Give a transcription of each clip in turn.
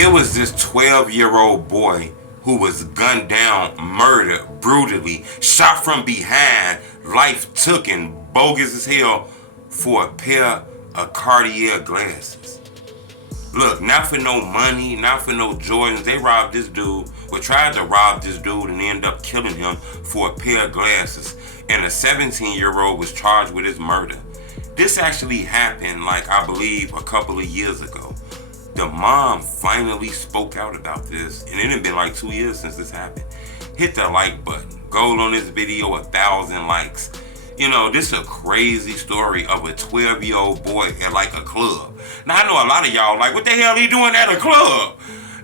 It was this 12-year-old boy who was gunned down, murdered brutally, shot from behind, life took and bogus as hell for a pair of Cartier glasses. Look, not for no money, not for no Jordans. They robbed this dude, or tried to rob this dude, and ended up killing him for a pair of glasses. And a 17-year-old was charged with his murder. This actually happened, like, I believe, a couple of years ago. The mom finally spoke out about this, and it had been like 2 years since this happened. Hit the like button. Goal on this video, 1,000 likes. You know, this is a crazy story of a 12-year-old boy at like a club. Now, I know a lot of y'all like, what the hell he doing at a club?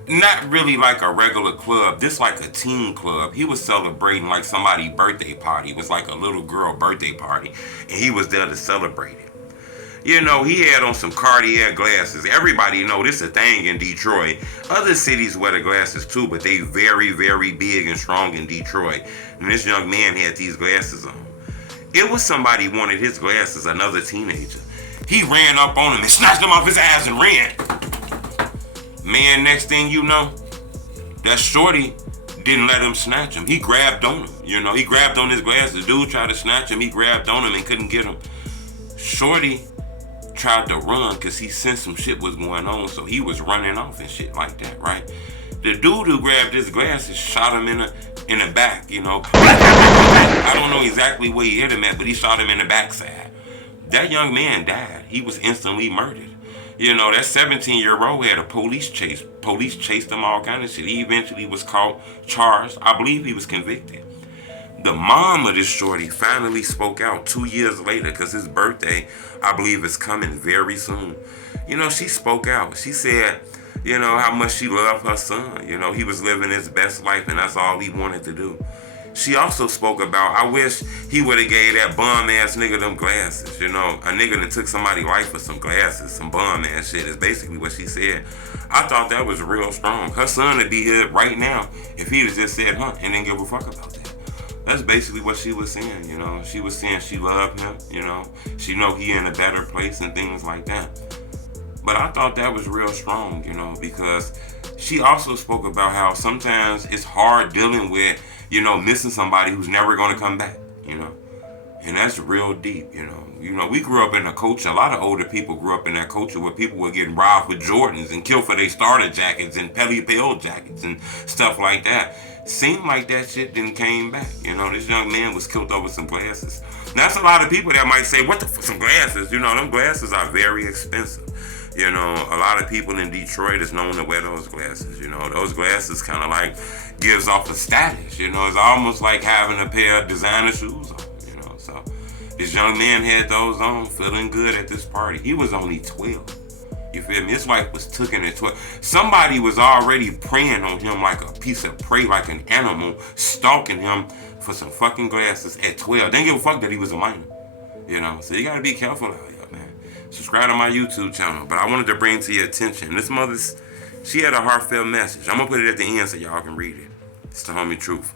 Not really like a regular club. This like a teen club. He was celebrating like somebody's birthday party. It was like a little girl birthday party, and he was there to celebrate it. You know, he had on some Cartier glasses. Everybody know this is a thing in Detroit. Other cities wear the glasses too, but they very, very big and strong in Detroit. And this young man had these glasses on. It was somebody wanted his glasses, another teenager. He ran up on him and snatched them off his ass and ran. Man, next thing you know, that shorty didn't let him snatch him. He grabbed on him. You know, he grabbed on his glasses. Dude tried to snatch him. He grabbed on him and couldn't get him. Shorty tried to run because he sensed some shit was going on, so he was running off and shit like that, right? The dude who grabbed his glasses shot him in the back, you know. I don't know exactly where he hit him at, but he shot him in the backside. That young man died. He was instantly murdered. You know, that 17-year-old had a police chase. Police chased him, all kind of shit. He eventually was caught, charged. I believe he was convicted. The mom of this shorty finally spoke out 2 years later because his birthday, I believe, is coming very soon. You know, she spoke out. She said, you know, how much she loved her son. You know, he was living his best life and that's all he wanted to do. She also spoke about, I wish he would have gave that bum-ass nigga them glasses. You know, a nigga that took somebody's life for some glasses, some bum-ass shit is basically what she said. I thought that was real strong. Her son would be here right now if he'd have just said, huh, and didn't give a fuck about that. That's basically what she was saying, you know. She was saying she loved him, you know. She know he in a better place and things like that. But I thought that was real strong, you know, because she also spoke about how sometimes it's hard dealing with, you know, missing somebody who's never going to come back, you know. And that's real deep, you know. You know, we grew up in a culture, a lot of older people grew up in that culture where people were getting robbed with Jordans and killed for their starter jackets and Pelly Pill jackets and stuff like that. Seemed like that shit didn't came back. You know, this young man was killed over some glasses. Now, that's a lot of people that might say, what the fuck, some glasses? You know, them glasses are very expensive. You know, a lot of people in Detroit is known to wear those glasses. You know, those glasses kind of like gives off a status. You know, it's almost like having a pair of designer shoes on, you know. So this young man had those on, feeling good at this party. He was only 12. You feel me? His wife was taken at 12. Somebody was already preying on him like a piece of prey, like an animal, stalking him for some fucking glasses at 12. They didn't give a fuck that he was a minor. You know, so you gotta be careful out here, man. Subscribe to my YouTube channel. But I wanted to bring to your attention, this mother's, she had a heartfelt message. I'm gonna put it at the end so y'all can read it. It's the homie truth.